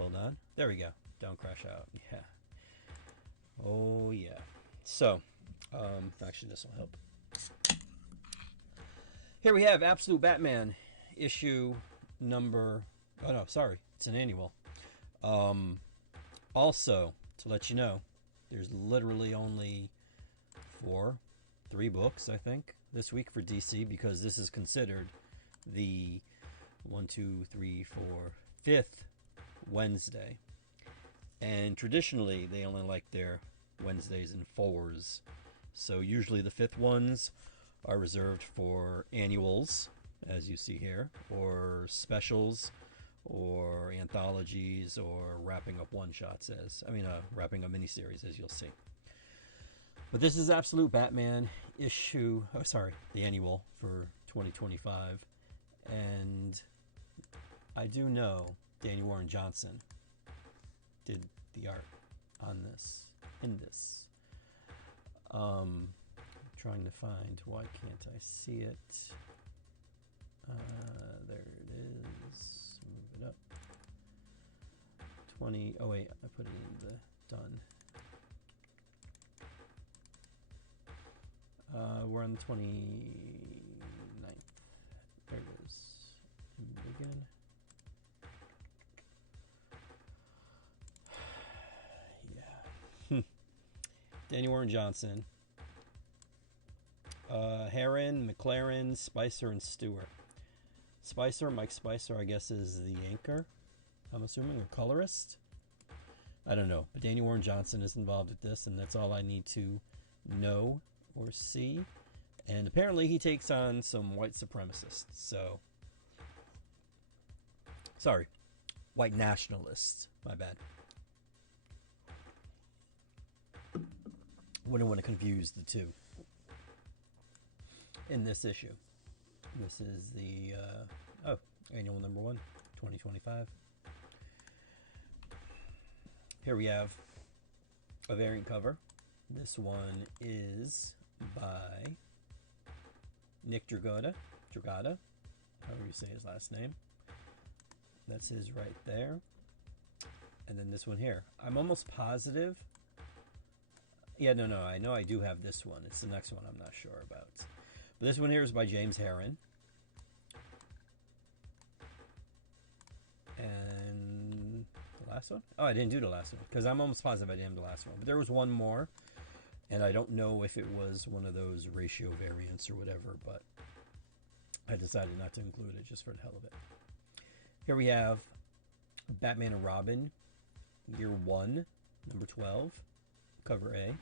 Hold on. There we go. Don't crash out. Yeah. Oh, yeah. So, actually, this will help. Here we have Absolute Batman issue number. Oh, no, sorry. It's an annual. Also, to let you know, there's literally only three books, I think, this week for DC because this is considered the 1, 2, 3, 4, 5th Wednesday. And traditionally, they only like their Wednesdays in fours. So usually the fifth ones are reserved for annuals, as you see here, or specials, or anthologies, or wrapping up one-shots, wrapping up miniseries, as you'll see. But this is Absolute Batman issue, the annual for 2025. And I do know Danny Warren Johnson did the art on this, in this. I'm trying to find, why can't I see it? There it is. Move it up. 20, oh wait, I put it in the done. We're on the 29th. There it is. Begin. Yeah. Danny Warren Johnson. Heron, McLaren, Spicer, and Stewart. Mike Spicer, I guess, is the anchor, I'm assuming, or colorist. I don't know. But Danny Warren Johnson is involved with this, and that's all I need to know or see. And apparently he takes on some white supremacists. So, sorry, white nationalists. My bad. Wouldn't want to confuse the two. In this issue, this is the annual number 1, 2025. Here we have a variant cover. This one is by Nick Dragotta, however you say his last name. That's his right there. And then this one here. I'm almost positive. Yeah, no, I know I do have this one. It's the next one I'm not sure about. But this one here is by James Heron. And the last one? Oh, I didn't do the last one because I'm almost positive I didn't have the last one. But there was one more. And I don't know if it was one of those ratio variants or whatever, but I decided not to include it just for the hell of it. Here we have Batman and Robin, Year 1, number 12, cover A.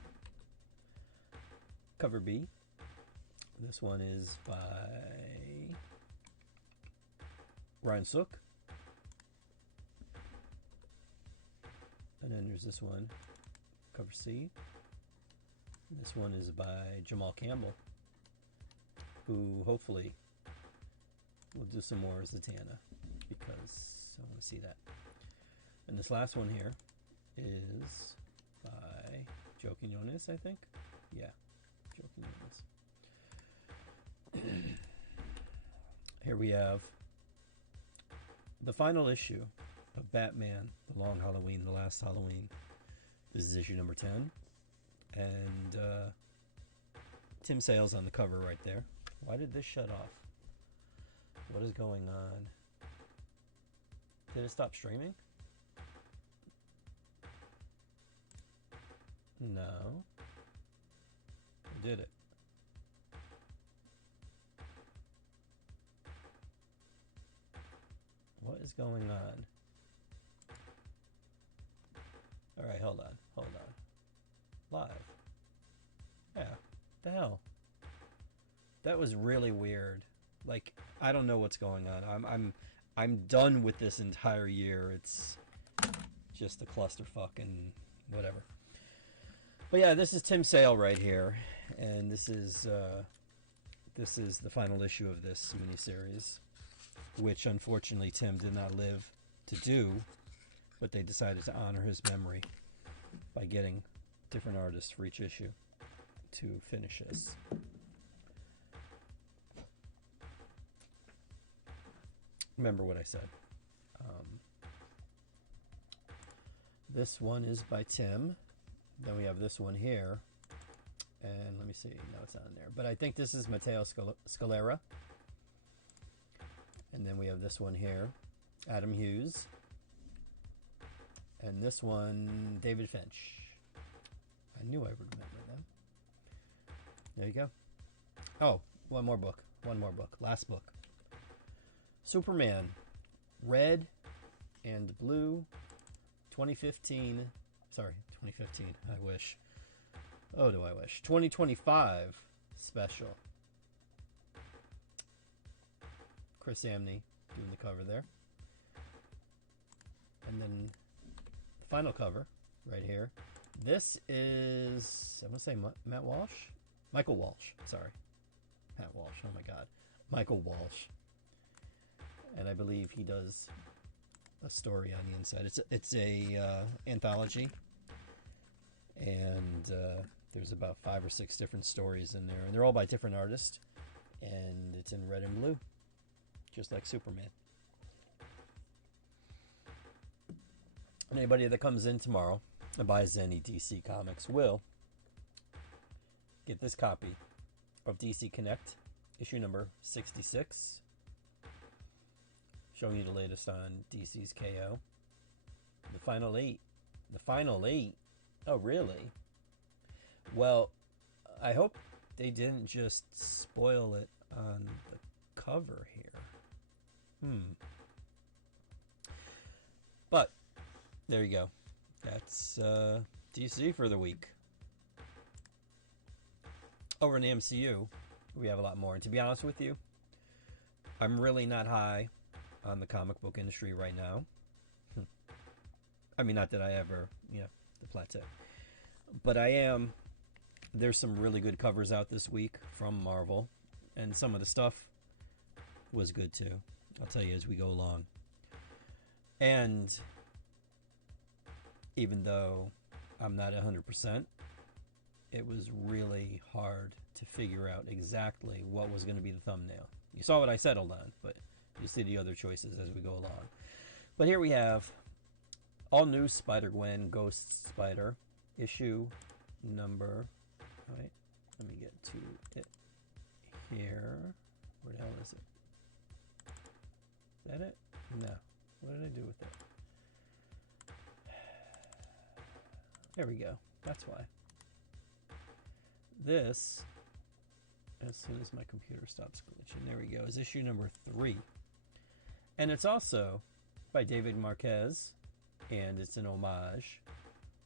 Cover B. This one is by Ryan Sook. And then there's this one, cover C. This one is by Jamal Campbell, who hopefully will do some more Zatanna because I want to see that. And this last one here is by Joe Quinones, I think. Yeah, Joe Quinones. Here we have the final issue of Batman, The Long Halloween, The Last Halloween. This is issue number 10. And Tim Sale's on the cover right there. Why did this shut off? What is going on? Did it stop streaming? No. Or did it? What is going on? Alright, hold on. Live. Yeah. The hell? That was really weird. Like, I don't know what's going on. I'm done with this entire year. It's just a clusterfuck and whatever. But yeah, this is Tim Sale right here, and this is the final issue of this miniseries, which unfortunately Tim did not live to do, but they decided to honor his memory by getting different artists for each issue to finish this. Remember what I said. This one is by Tim. Then we have this one here. And let me see. No, it's not in there. But I think this is Matteo Scalera. And then we have this one here. Adam Hughes. And this one, David Finch. I knew I would remember them. There you go. Oh, one more book. One more book. Last book. Superman. Red and blue. 2015. Sorry, 2015. I wish. Oh, do I wish. 2025 special. Chris Amney doing the cover there. And then the final cover right here. This is, I'm going to say Matt Walsh? Michael Walsh. Sorry. Matt Walsh. Oh my God. Michael Walsh. And I believe he does a story on the inside. It's a anthology. And there's about 5 or 6 different stories in there. And they're all by different artists. And it's in red and blue. Just like Superman. Anybody that comes in tomorrow and buys any DC Comics will get this copy of DC Connect, issue number 66, showing you the latest on DC's KO. The final 8. The final 8? Oh, really? Well, I hope they didn't just spoil it on the cover here. But there you go. That's DC for the week. Over in the MCU, we have a lot more. And to be honest with you, I'm really not high on the comic book industry right now. I mean, not that I ever, the plateau. But I am. There's some really good covers out this week from Marvel. And some of the stuff was good too. I'll tell you as we go along. And even though I'm not 100%, it was really hard to figure out exactly what was going to be the thumbnail. You saw what I settled on, but you'll see the other choices as we go along. But here we have all new Spider-Gwen Ghost Spider issue number. Right, let me get to it here. Where the hell is it? Is that it? No. What did I do with it? There we go. That's why. This, as soon as my computer stops glitching, there we go, is issue number 3. And it's also by David Marquez, and it's an homage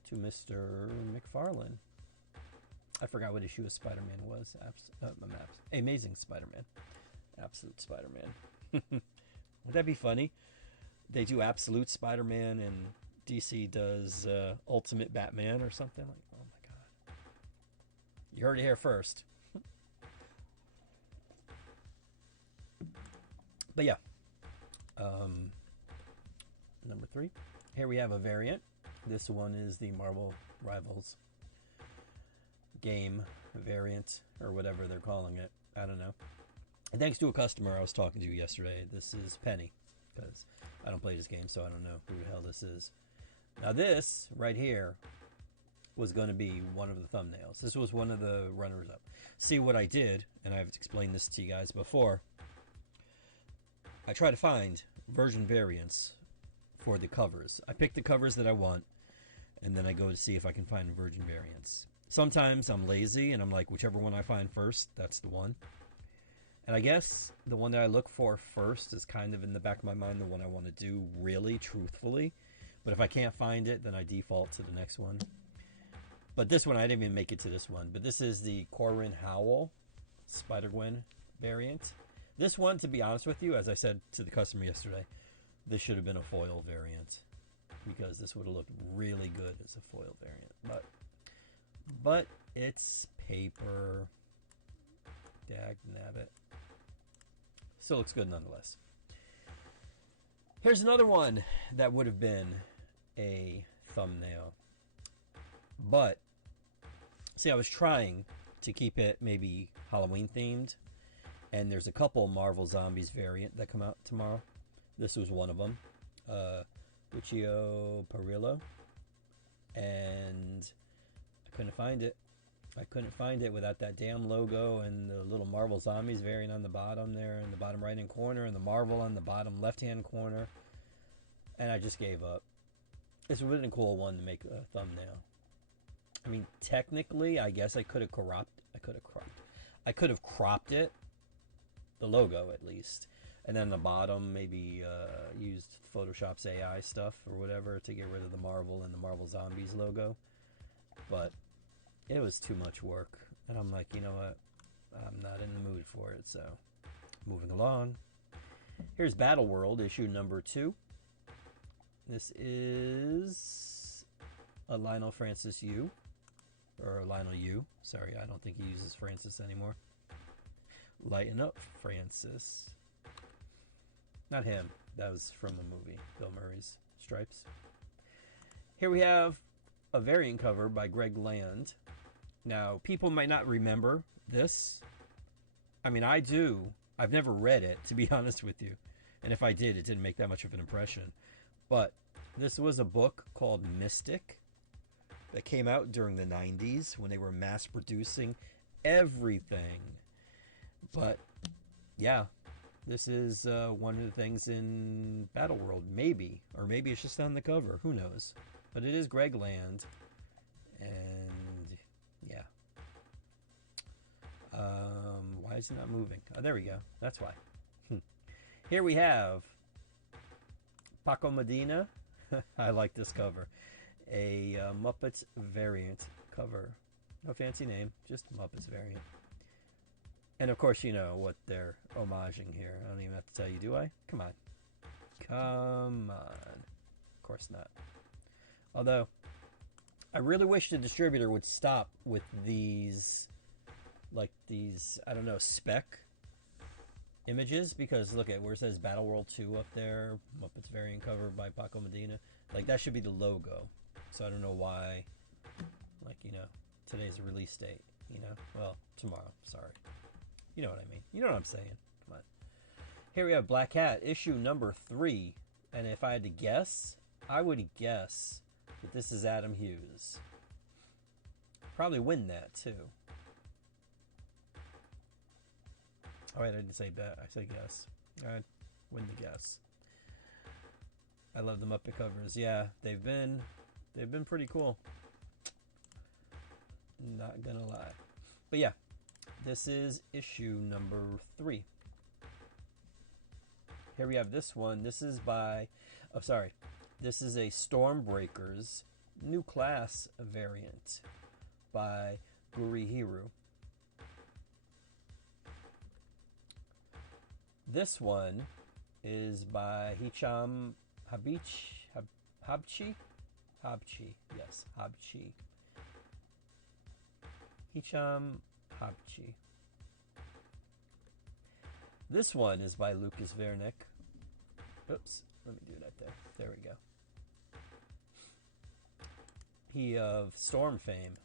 to Mr. McFarlane. I forgot what issue of Spider-Man was. Amazing Spider-Man. Absolute Spider-Man. Would that be funny? They do Absolute Spider-Man and DC does Ultimate Batman or something. Like, oh my God. You heard it here first. But yeah. Number 3. Here we have a variant. This one is the Marvel Rivals game variant, or whatever they're calling it. I don't know. And thanks to a customer I was talking to yesterday. This is Penny, because I don't play this game, so I don't know who the hell this is. Now this right here was going to be one of the thumbnails. This was one of the runners-up. See what I did, and I've explained this to you guys before. I try to find version variants for the covers. I pick the covers that I want, and then I go to see if I can find version variants. Sometimes I'm lazy, and I'm like, whichever one I find first, that's the one. And I guess the one that I look for first is kind of in the back of my mind the one I want to do really, truthfully. But if I can't find it, then I default to the next one. But this one, I didn't even make it to this one. But this is the Corin Howell Spider-Gwen variant. This one, to be honest with you, as I said to the customer yesterday, this should have been a foil variant. Because this would have looked really good as a foil variant. But it's paper. Dag nabbit. Still looks good nonetheless. Here's another one that would have been a thumbnail. But, see, I was trying to keep it maybe Halloween themed. And there's a couple Marvel Zombies variant that come out tomorrow. This was one of them. Lucio Perillo. and I couldn't find it. I couldn't find it without that damn logo and the little Marvel Zombies variant on the bottom there, in the bottom right hand corner, and the Marvel on the bottom left hand corner. And I just gave up. This would have been a cool one to make a thumbnail. I mean, technically, I guess I could have cropped it, the logo at least, and then the bottom maybe used Photoshop's AI stuff or whatever to get rid of the Marvel and the Marvel Zombies logo. But it was too much work, and I'm like, you know what? I'm not in the mood for it. So, moving along. Here's Battle World issue number 2. This is a Lionel Francis U. Or Lionel U. Sorry, I don't think he uses Francis anymore. Lighten up, Francis. Not him. That was from a movie. Bill Murray's Stripes. Here we have a variant cover by Greg Land. Now, people might not remember this. I mean, I do. I've never read it, to be honest with you. And if I did, it didn't make that much of an impression. But this was a book called Mystic that came out during the 90s when they were mass producing everything. But yeah, this is one of the things in Battle World, maybe. Or maybe it's just on the cover. Who knows? But it is Greg Land. And yeah. Why is it not moving? Oh, there we go. That's why. Here we have Paco Medina. I like this cover. A Muppets variant cover. No fancy name, just Muppets variant. And of course, you know what they're homaging here. I don't even have to tell you, do I? Come on. Come on. Of course not. Although, I really wish the distributor would stop with these, like these, I don't know, spec images, because look at where it says Battle World 2 up there, Muppets variant cover by Paco Medina. Like, that should be the logo. So I don't know why, like, you know, today's a release date, you know? Well, tomorrow, sorry. You know what I mean. You know what I'm saying. Come on. Here we have Black Cat, issue number 3. And if I had to guess, I would guess that this is Adam Hughes. Probably win that, too. Oh, wait, I didn't say bet. I said guess. I'd win the guess. I love the Muppet covers. Yeah, they've been pretty cool. Not gonna lie. But yeah, this is issue number 3. Here we have this one. This is by, oh, sorry. This is a Stormbreakers New Class variant by Gurihiru. This one is by Hicham Habchi, yes, Habchi. Hicham Habchi. This one is by Lucas Vernick. Oops, let me do that there. There we go. He of Storm fame,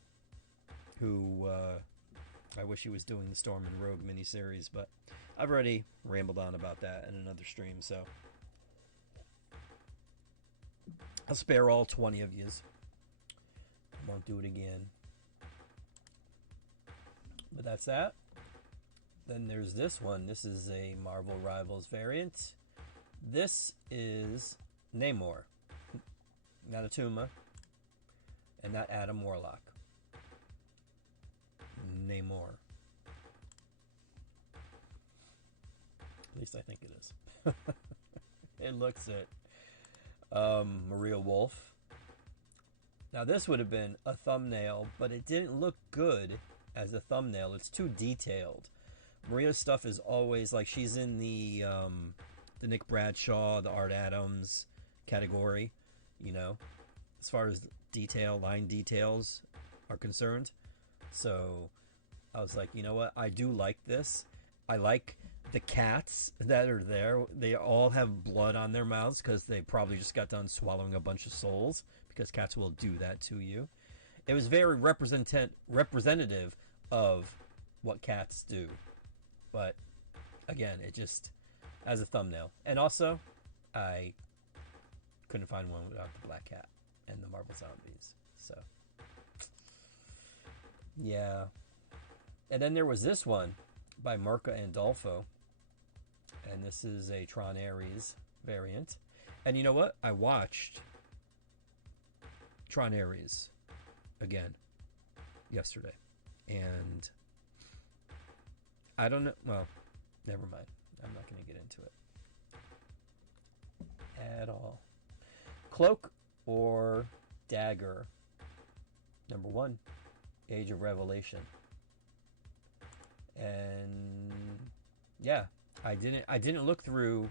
who I wish he was doing the Storm and Rogue miniseries, but I've already rambled on about that in another stream, so I'll spare all 20 of yous. I won't do it again. But that's that. Then there's this one. This is a Marvel Rivals variant. This is Namor, not Atuma, and not Adam Warlock. Namor. At least I think it is. It looks it. Maria Wolf. Now this would have been a thumbnail, but it didn't look good as a thumbnail. It's too detailed. Maria's stuff is always like, she's in the Nick Bradshaw, the Art Adams category, you know, as far as line details are concerned. So I was like, you know what? I do like this. I like the cats that are there. They all have blood on their mouths because they probably just got done swallowing a bunch of souls, because cats will do that to you. It was very representative of what cats do. But again, it just, as a thumbnail. And also, I couldn't find one without the black cat and the Marvel Zombies. So, yeah. And then there was this one by Marca Andolfo. And this is a Tron Ares variant. And you know what? I watched Tron Ares again yesterday. And I don't know. Well, never mind. I'm not going to get into it at all. Cloak or Dagger? Number 1, Age of Revelation. And yeah, I didn't look through,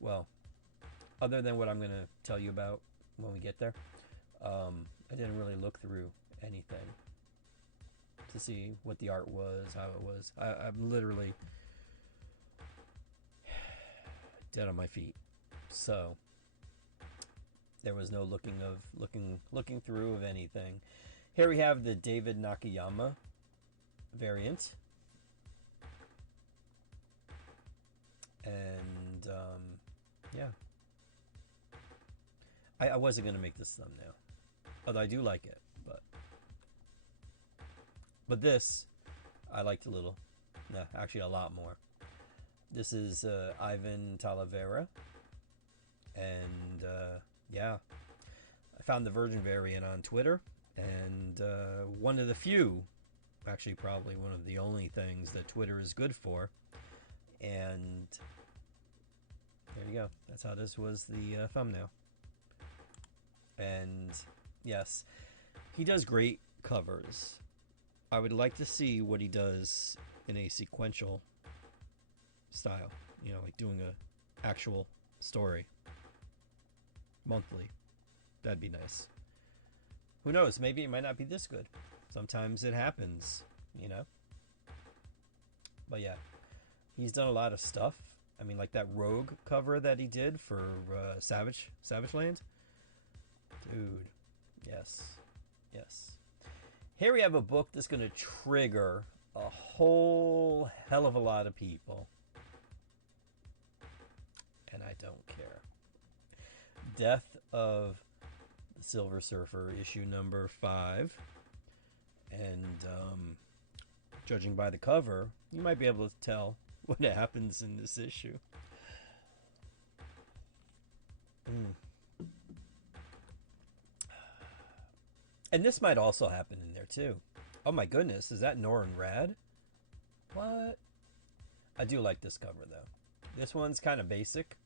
well, other than what I'm going to tell you about when we get there. I didn't really look through anything to see what the art was, how it was. I'm literally dead on my feet. So there was no looking through of anything. Here we have the David Nakayama variant. And yeah, I wasn't gonna make this thumbnail, although I do like it, but this I liked a little. No, actually a lot more. This is Ivan Talavera, and yeah, I found the Virgin variant on Twitter, and one of the few, actually probably one of the only things that Twitter is good for. And there you go. That's how this was the thumbnail. And yes, he does great covers. I would like to see what he does in a sequential style. You know, like doing a actual story monthly. That'd be nice. Who knows? Maybe it might not be this good. Sometimes it happens, you know. But yeah, he's done a lot of stuff. I mean, like that Rogue cover that he did for Savage Land. Dude, yes. Yes. Here we have a book that's going to trigger a whole hell of a lot of people. And I don't care. Death of the Silver Surfer, issue number 5. And judging by the cover, you might be able to tell what happens in this issue. And this might also happen in there too. Oh my goodness, is that Norrin Rad? What? I do like this cover though. This one's kind of basic.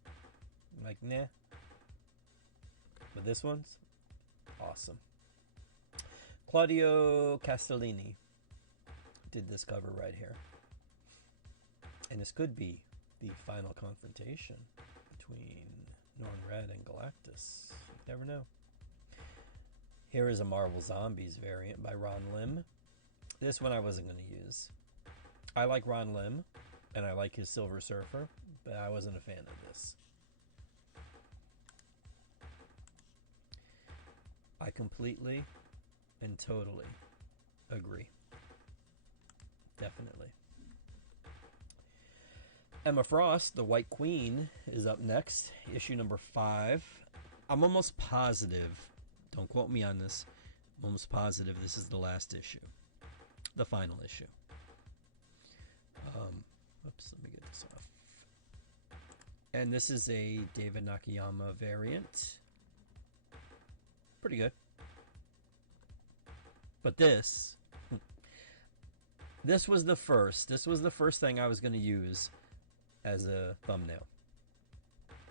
I'm like, nah. But this one's awesome. Claudio Castellini did this cover right here. And this could be the final confrontation between Norrin Red and Galactus. You never know. Here is a Marvel Zombies variant by Ron Lim. This one I wasn't going to use. I like Ron Lim, and I like his Silver Surfer, but I wasn't a fan of this. I completely and totally agree. Definitely. Emma Frost, the White Queen, is up next. Issue number 5. I'm almost positive, don't quote me on this, I'm almost positive this is the last issue. The final issue. Oops, let me get this off. And this is a David Nakayama variant. Pretty good. But this was the first. This was the first thing I was going to use as a thumbnail.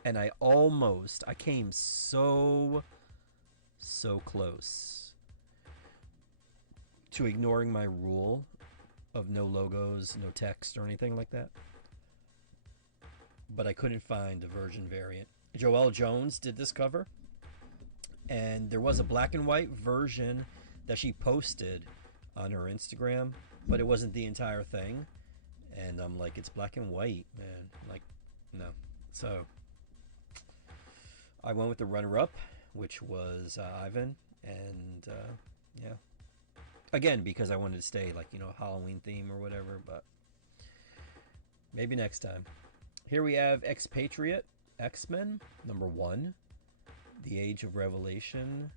And I came so close to ignoring my rule of no logos, no text, or anything like that. But I couldn't find a Virgin variant. Joelle Jones did this cover. And there was a black and white version that she posted on her Instagram, but it wasn't the entire thing. And I'm like, it's black and white, man. Like, no. So I went with the runner-up, which was Ivan. And yeah. Again, because I wanted to stay, like, you know, Halloween theme or whatever, but maybe next time. Here we have Expatriate X-Men, number 1. The Age of Revelation.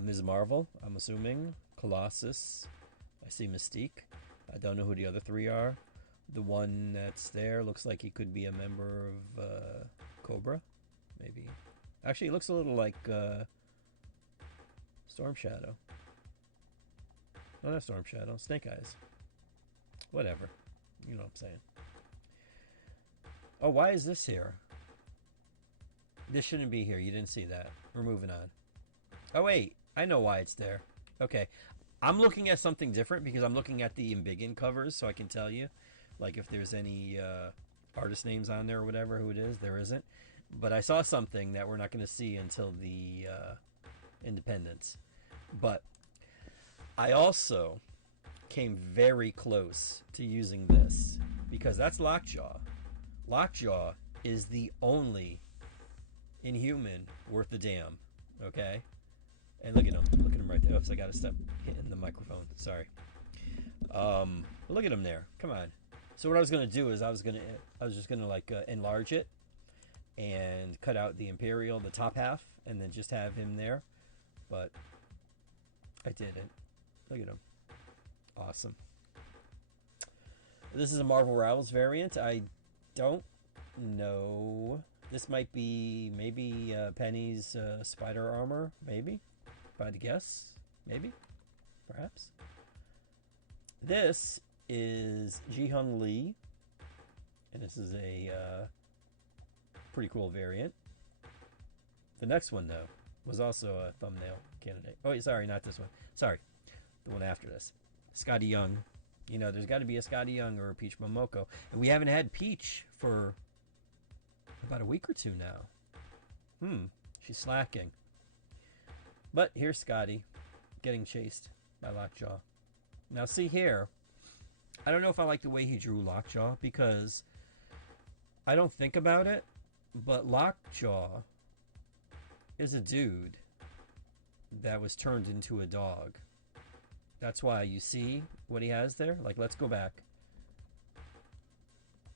Ms. Marvel, I'm assuming. Colossus. I see Mystique. I don't know who the other three are. The one that's there looks like he could be a member of Cobra. Maybe. Actually, he looks a little like Storm Shadow. No, not Storm Shadow. Snake Eyes. Whatever. You know what I'm saying. Oh, why is this here? This shouldn't be here. You didn't see that. We're moving on. Oh, wait. I know why it's there. Okay. I'm looking at something different because I'm looking at the Embiggen covers, so I can tell you, like, if there's any artist names on there or whatever, who it is. There isn't. But I saw something that we're not going to see until the Independence. But I also came very close to using this because that's Lockjaw. Lockjaw is the only Inhuman worth a damn. Okay? And look at him. Look at him right there. Oops, I gotta step hitting the microphone. Sorry. Look at him there. Come on. So what I was gonna do is I was just gonna like enlarge it and cut out the Imperial, the top half, and then just have him there. But I didn't. Look at him. Awesome. This is a Marvel Rivals variant. I don't know. This might be maybe Penny's spider armor. Maybe. If I had to guess. Maybe. Perhaps. This is Ji-Hung Lee. And this is a pretty cool variant. The next one, though, was also a thumbnail candidate. Oh, sorry, not this one. Sorry. The one after this. Scotty Young. You know, there's got to be a Scotty Young or a Peach Momoko. And we haven't had Peach for about a week or two now. She's slacking. But here's Scotty getting chased by Lockjaw. Now, see here. I don't know if I like the way he drew Lockjaw because I don't think about it, but Lockjaw is a dude that was turned into a dog. That's why you see what he has there. Like, let's go back.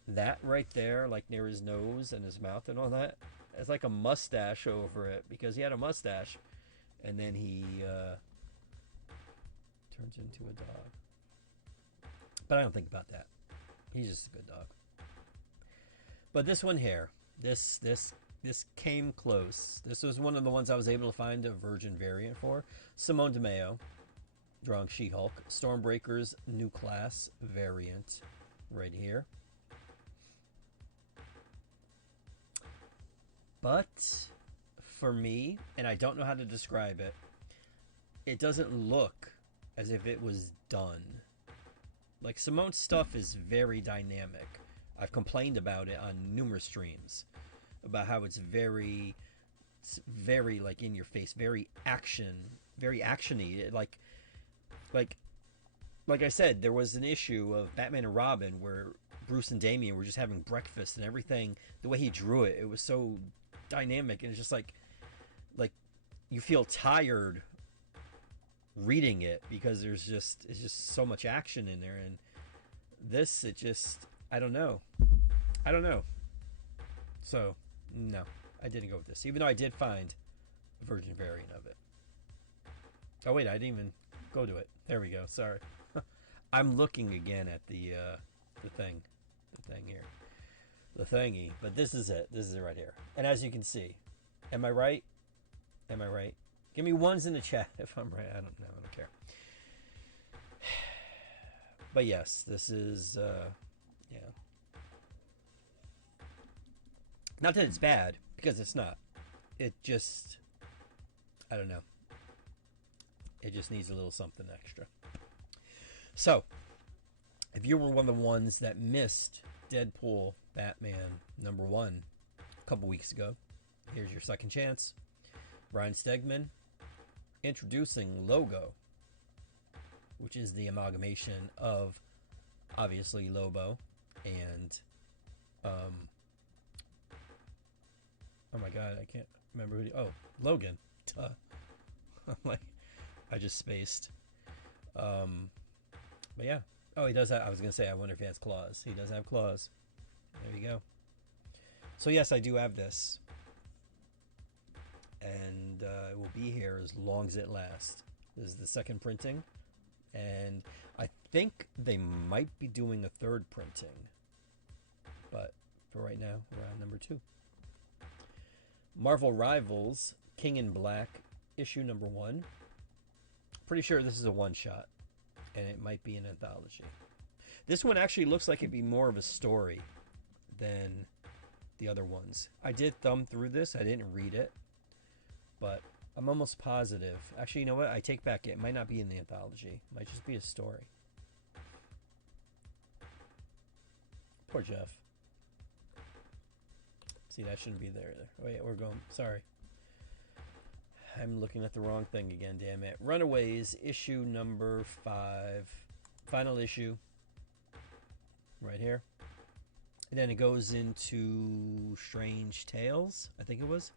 That right there, like near his nose and his mouth and all that, it's like a mustache over it because he had a mustache and then he turns into a dog. But I don't think about that. He's just a good dog. But this one here, this came close. This was one of the ones I was able to find a virgin variant for. Simone DeMeo, drawing She-Hulk. Stormbreaker's new class variant right here. But for me, and I don't know how to describe it, it doesn't look as if it was done. Like, Simone's stuff is very dynamic. I've complained about it on numerous streams about how it's very like in your face, very actiony. Like I said, there was an issue of Batman and Robin where Bruce and Damian were just having breakfast and everything. The way he drew it, it was so dynamic, and it's just like you feel tired reading it because it's just so much action in there. And this, it just, I don't know. So no, I didn't go with this, even though I did find a virgin variant of it. Oh wait, I didn't even go to it. There we go. Sorry. I'm looking again at the thing here, the thingy. But this is it. This is it right here. And as you can see, am I right? Am I right? Give me ones in the chat if I'm right. I don't know. I don't care. But yes, this is yeah. Not that it's bad, because it's not. It just, I don't know. It just needs a little something extra. So, if you were one of the ones that missed Deadpool Batman #1 a couple weeks ago, here's your second chance. Brian Stegman introducing Logo, which is the amalgamation of, obviously, Lobo and oh my god, I can't remember who Logan. Duh. I'm like, I just spaced. But yeah. Oh, he does have, I was going to say, I wonder if he has claws. He does have claws. There you go. So yes, I do have this. and it will be here as long as it lasts. This is the second printing, and I think they might be doing a third printing, but for right now, we're on number 2. Marvel Rivals, King in Black, issue number 1. Pretty sure this is a one-shot, and it might be an anthology. This one actually looks like it'd be more of a story than the other ones. I did thumb through this. I didn't read it, but I'm almost positive. Actually, you know what? I take back it might not be in the anthology. It might just be a story. Poor Jeff. See, that shouldn't be there either. Oh, yeah, we're going. Sorry. I'm looking at the wrong thing again, damn it. Runaways, issue number 5. Final issue. Right here. And then it goes into Strange Tales, I think it was.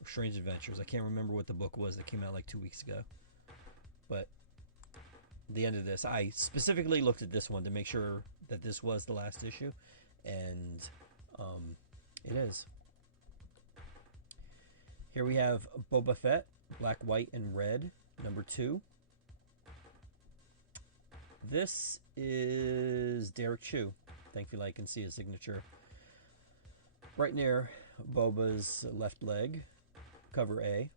Or Strange Adventures. I can't remember what the book was that came out like 2 weeks ago. But the end of this, I specifically looked at this one to make sure that this was the last issue. And it is. Here we have Boba Fett, Black, White, and Red, number 2. This is Derek Chew. Thankfully, I can see his signature right near Boba's left leg, cover A.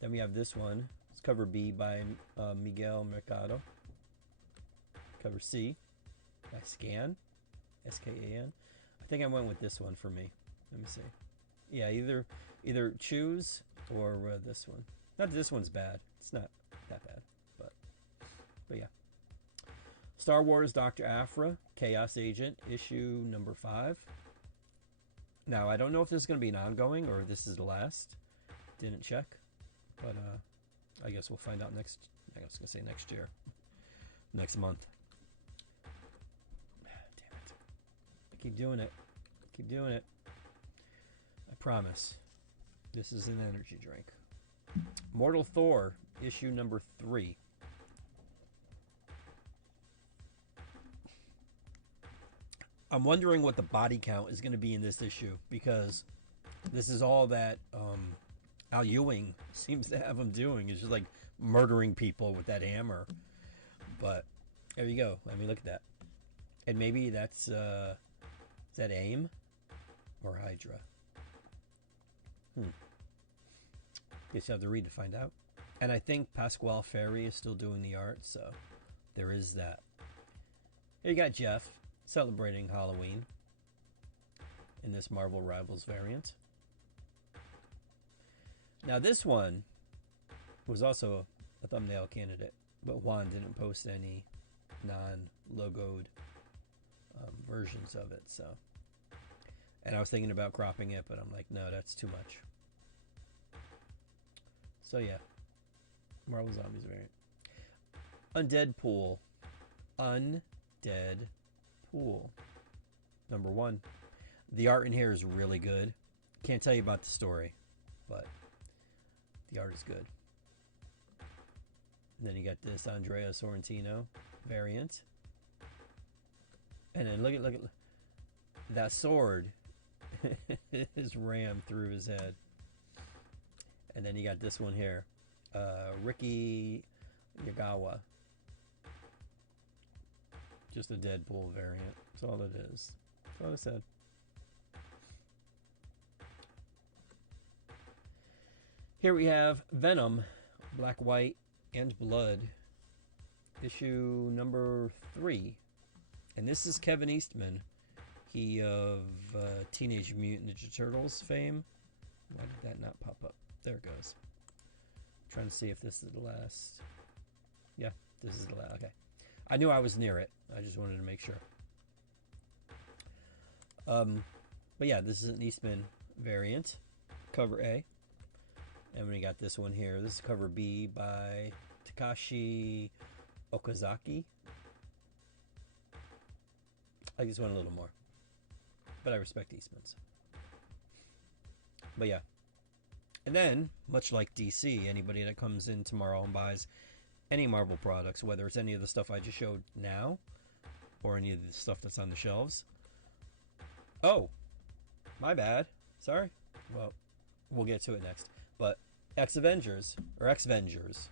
Then we have this one. It's cover B by Miguel Mercado. Cover C by Scan, S-K-A-N. I think I went with this one for me. Let me see. Yeah, either Choose or this one. Not that this one's bad. It's not that bad, but yeah. Star Wars Dr. Aphra, Chaos Agent, issue number 5. Now, I don't know if this is going to be an ongoing or this is the last. Didn't check, but I guess we'll find out next. I was going to say next year, next month. Damn it! I keep doing it. Keep doing it. I promise. This is an energy drink. Mortal Thor, issue number 3. I'm wondering what the body count is going to be in this issue, because this is all that Al Ewing seems to have him doing. It's just like murdering people with that hammer. But there you go. I mean, look at that. And maybe that's is that AIM or Hydra? Guess you have to read to find out. And I think Pasquale Ferry is still doing the art, so there is that. Here you got Jeff celebrating Halloween in this Marvel Rivals variant. Now this one was also a thumbnail candidate, but Juan didn't post any non-logoed versions of it, so. And I was thinking about cropping it, but I'm like, no, that's too much. So yeah, Marvel Zombies variant. Undead Pool. Undead Pool. Number 1. The art in here is really good. Can't tell you about the story, but the art is good. And then you got this Andrea Sorrentino variant. And then look at that sword is rammed through his head. And then you got this one here, Ricky Yagawa. Just a Deadpool variant. That's all it is. That's all I said. Here we have Venom, Black, White, and Blood, issue number 3. And this is Kevin Eastman. He of Teenage Mutant Ninja Turtles fame. Why did that not pop up? There it goes. I'm trying to see if this is the last. Yeah, this is the last. Okay. I knew I was near it. I just wanted to make sure. But yeah, this is an Eastman variant. Cover A. And we got this one here. This is cover B by Takashi Okazaki. I like this one a little more. But I respect Eastman's. But yeah. And then, much like DC, anybody that comes in tomorrow and buys any Marvel products, whether it's any of the stuff I just showed now or any of the stuff that's on the shelves. Oh, my bad. Sorry. Well, We'll get to it next. But X-Avengers, or X-Vengers.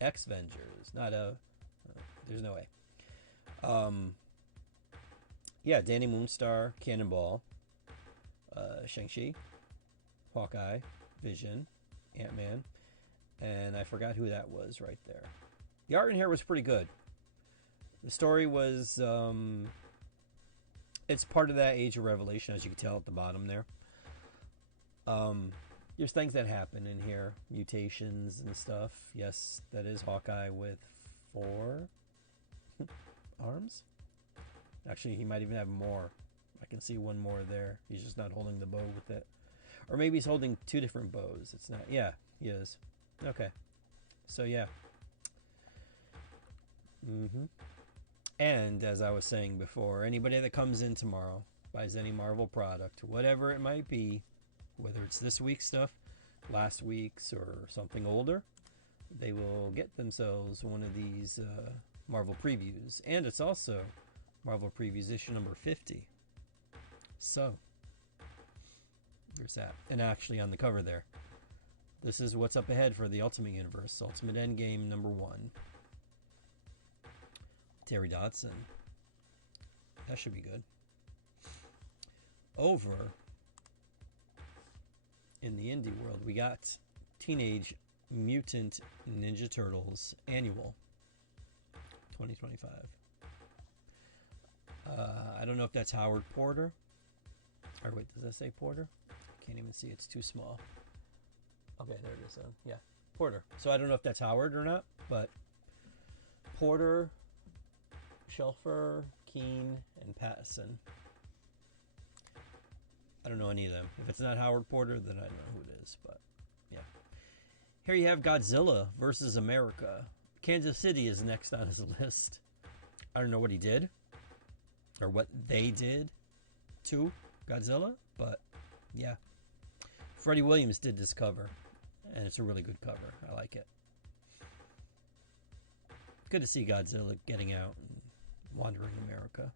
X-Vengers, not a... there's no A. Yeah, Danny Moonstar, Cannonball, Shang-Chi, Hawkeye, Vision, Ant-Man, and I forgot who that was right there. The art in here was pretty good. The story was... it's part of that Age of Revelation, as you can tell at the bottom there. There's things that happen in here, mutations and stuff. Yes, that is Hawkeye with 4 arms. Actually, he might even have more. I can see one more there. He's just not holding the bow with it. Or maybe he's holding 2 different bows. It's not... yeah, he is. Okay. So, yeah. And, as I was saying before, anybody that comes in tomorrow, buys any Marvel product, whatever it might be, whether it's this week's stuff, last week's, or something older, they will get themselves one of these Marvel previews. And it's also Marvel Previews issue number 50. So, there's that. And actually on the cover there, this is what's up ahead for the Ultimate Universe, Ultimate Endgame number 1. Terry Dodson. That should be good. Over in the indie world, we got Teenage Mutant Ninja Turtles Annual 2025. I don't know if that's Howard Porter. Or wait, does that say Porter? Can't even see. It's too small. Okay, there it is. Yeah, Porter. So I don't know if that's Howard or not, but Porter, Shelfer, Keene, and Pattison. I don't know any of them. If it's not Howard Porter, then I don't know who it is, but yeah. Here you have Godzilla versus America. Kansas City is next on his list. I don't know what he did, or what they did to Godzilla, but yeah. Freddie Williams did this cover, and it's a really good cover. I like it. Good to see Godzilla getting out and wandering America.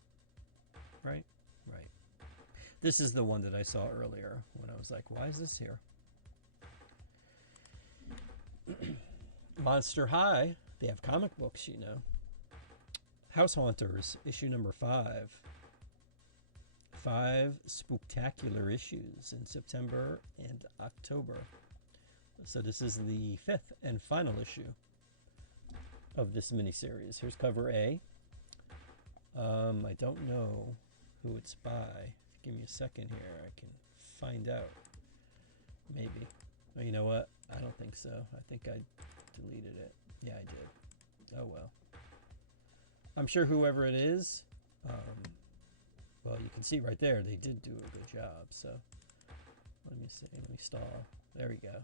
Right? Right. This is the one that I saw earlier when I was like, why is this here? Monster High. They have comic books, you know. House Haunters, issue number 5. 5 spooktacular issues in September and October. So this is the 5th and final issue of this miniseries. Here's cover A. I don't know who it's by. Give me a second here. I can find out. Maybe. Oh, you know what? I don't think so. I think I deleted it. Yeah, I did. Oh, well. I'm sure whoever it is, well, you can see right there, they did do a good job. So, let me see. Let me stall. There we go.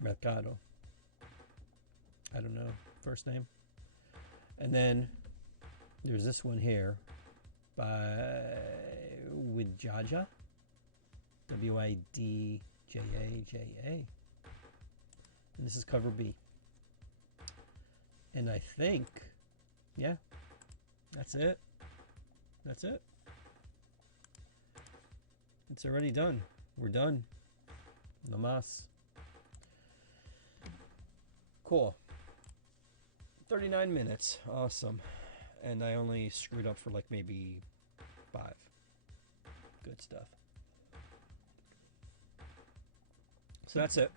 Mercado. I don't know. First name. And then, there's this one here by Widjaja. Widjaja. And this is cover B. And I think, yeah, that's it. That's it. It's already done. We're done. No mas. Cool. 39 minutes. Awesome. And I only screwed up for like maybe 5. Good stuff. So that's it.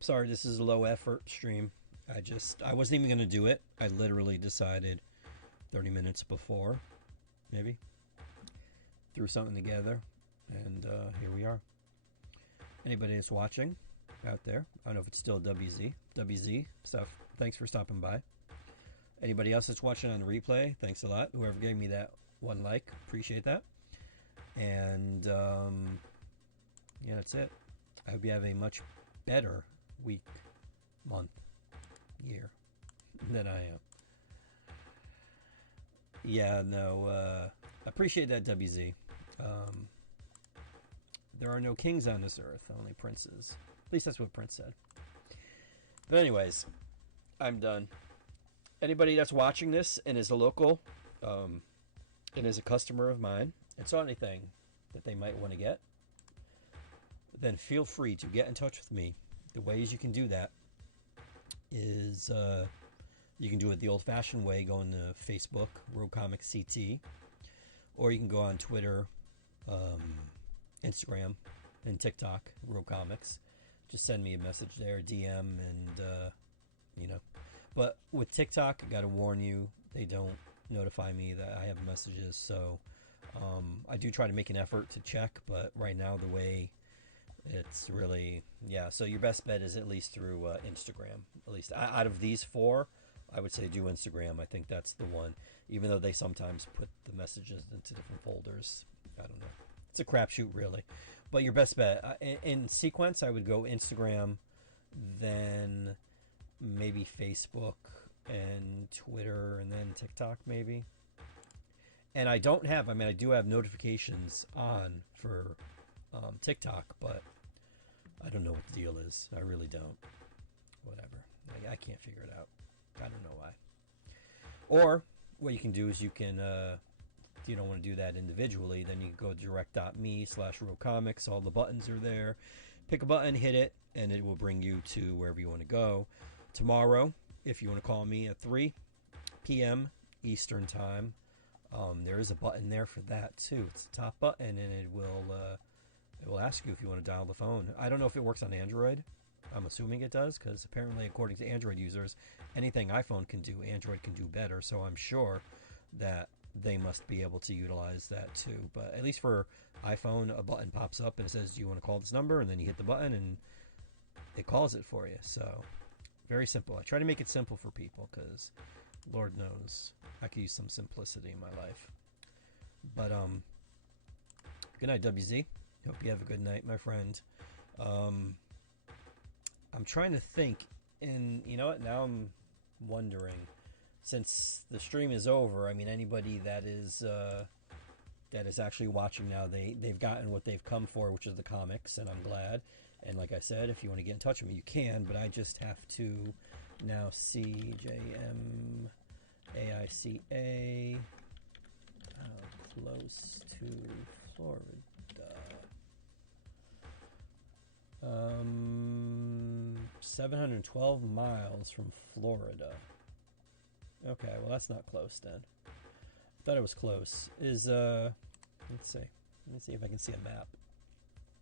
Sorry, this is a low effort stream. I wasn't even going to do it. I literally decided 30 minutes before, maybe. Threw something together, and here we are. Anybody that's watching out there, I don't know if it's still WZ stuff. Thanks for stopping by. Anybody else that's watching on the replay, thanks a lot. Whoever gave me that 1 like, appreciate that. And yeah, that's it. I hope you have a much better week, month, year than I am. Yeah, no, appreciate that, WZ. There are no kings on this earth, only princes. At least that's what Prince said. But anyways, I'm done. Anybody that's watching this and is a local and is a customer of mine and saw anything that they might want to get, then feel free to get in touch with me. The ways you can do that is you can do it the old-fashioned way, going to Facebook, Rogue Comics CT, or you can go on Twitter, Instagram, and TikTok, Rogue Comics. Just send me a message there, DM, and you know. But with TikTok, I gotta warn you, they don't notify me that I have messages, so I do try to make an effort to check, but right now the way it's really, yeah, so your best bet is at least through Instagram. At least out of these four, I would say do Instagram. I think that's the one, even though they sometimes put the messages into different folders. I don't know. It's a crapshoot, really. But your best bet, in sequence, I would go Instagram, then maybe Facebook and Twitter, and then TikTok, maybe. And I don't have, I mean, I do have notifications on for TikTok, but I don't know what the deal is. I really don't. Whatever. I can't figure it out. I don't know why. Or what you can do is you can, if you don't want to do that individually, then you can go direct.me/RogueComics. All the buttons are there. Pick a button, hit it, and it will bring you to wherever you want to go. Tomorrow, if you want to call me at 3 p.m. Eastern Time, there is a button there for that too. It's the top button, and it will ask you if you want to dial the phone. I don't know if it works on Android. I'm assuming it does, because apparently, according to Android users, anything iPhone can do, Android can do better. So I'm sure that they must be able to utilize that too. But at least for iPhone, a button pops up and it says, do you want to call this number? And then you hit the button and it calls it for you. So very simple. I try to make it simple for people because Lord knows I could use some simplicity in my life. But good night, WZ. Hope you have a good night, my friend. I'm trying to think, and you know what? Now I'm wondering, since the stream is over, I mean, anybody that is actually watching now, they've gotten what they've come for, which is the comics, and I'm glad. And like I said, if you want to get in touch with me, you can, but I just have to now CJM AICA close to Florida. 712 miles from Florida. Okay, well that's not close then. I thought it was close. Is let's see. Let me see if I can see a map.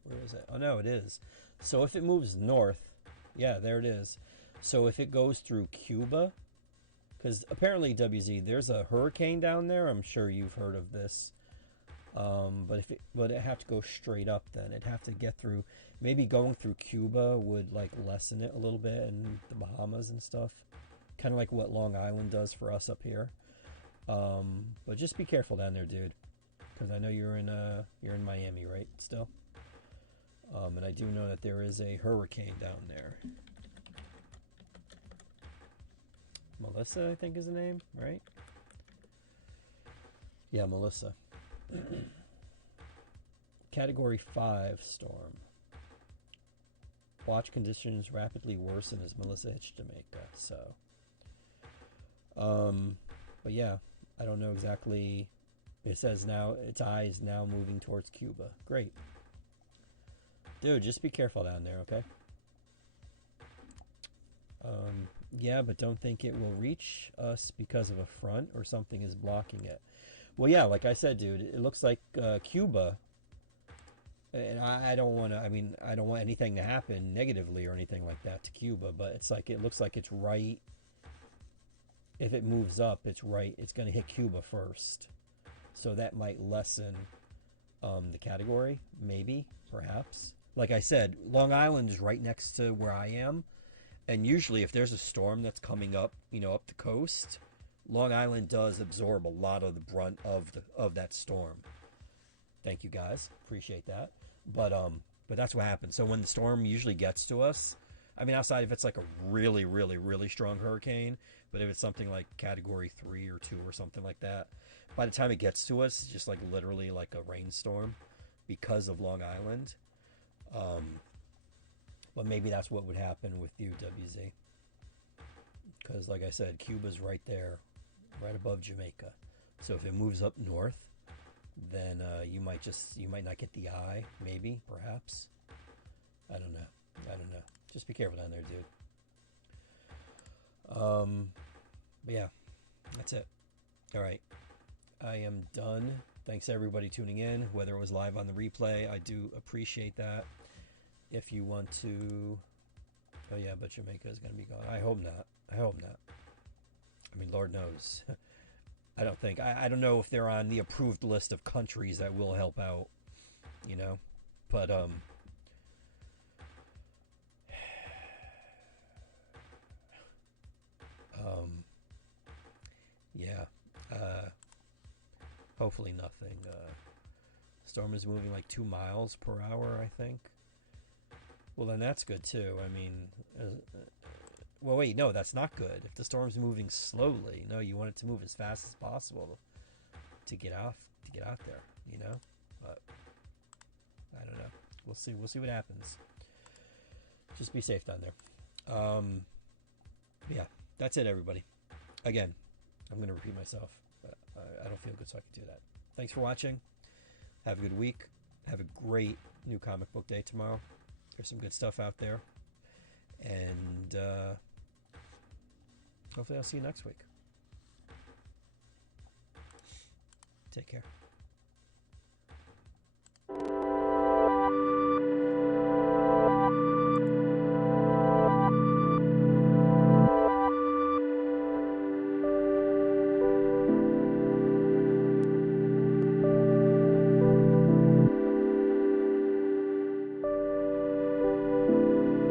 Where is it? Oh no, it is. So if it moves north, yeah, there it is. So if it goes through Cuba, because apparently WZ, there's a hurricane down there. I'm sure you've heard of this. But if it would have to go straight up, then it'd have to get through. Maybe going through Cuba would like lessen it a little bit, and the Bahamas and stuff, kind of like what Long Island does for us up here. But just be careful down there, dude, because I know you're in Miami, right? Still. And I do know that there is a hurricane down there. Melissa, I think is the name, right? Yeah, Melissa. Category 5 storm. Watch conditions rapidly worsen as Melissa hits Jamaica. So, but yeah, I don't know exactly. It says now its eye is now moving towards Cuba. Great, dude. Just be careful down there, okay? Yeah, but don't think it will reach us because of a front or something is blocking it. Well, yeah, like I said, dude, it looks like Cuba, and I don't want to, I mean, I don't want anything to happen negatively or anything like that to Cuba, but it's like, it looks like it's right, if it moves up, it's right, it's going to hit Cuba first. So that might lessen the category, maybe, perhaps. Like I said, Long Island is right next to where I am, and usually if there's a storm that's coming up, you know, up the coast, Long Island does absorb a lot of the brunt of that storm. Thank you guys, appreciate that. But that's what happens. So when the storm usually gets to us, I mean, outside if it's like a really, really, really strong hurricane, but if it's something like Category 3 or 2 or something like that, by the time it gets to us, it's just like literally like a rainstorm because of Long Island. But maybe that's what would happen with you, WZ. Because like I said, Cuba's right there, right above Jamaica. So if it moves up north, then you might not get the eye, maybe, perhaps. I don't know. I don't know. Just be careful down there, dude. But yeah, that's it. All right. I am done. Thanks everybody tuning in, whether it was live on the replay. I do appreciate that. If you want to... Oh yeah, but Jamaica is going to be gone. I hope not. I hope not. I mean, Lord knows. I don't think. I don't know if they're on the approved list of countries that will help out, you know? But, yeah. Hopefully nothing. Storm is moving like 2 miles per hour, I think. Well, then that's good too. I mean, well, wait, no, that's not good. If the storm's moving slowly, no, you want it to move as fast as possible to get out there, you know. But I don't know. We'll see. We'll see what happens. Just be safe down there. Yeah, that's it, everybody. Again, I'm going to repeat myself, but I don't feel good, so I can do that. Thanks for watching. Have a good week. Have a great new comic book day tomorrow. There's some good stuff out there. And hopefully I'll see you next week. Take care.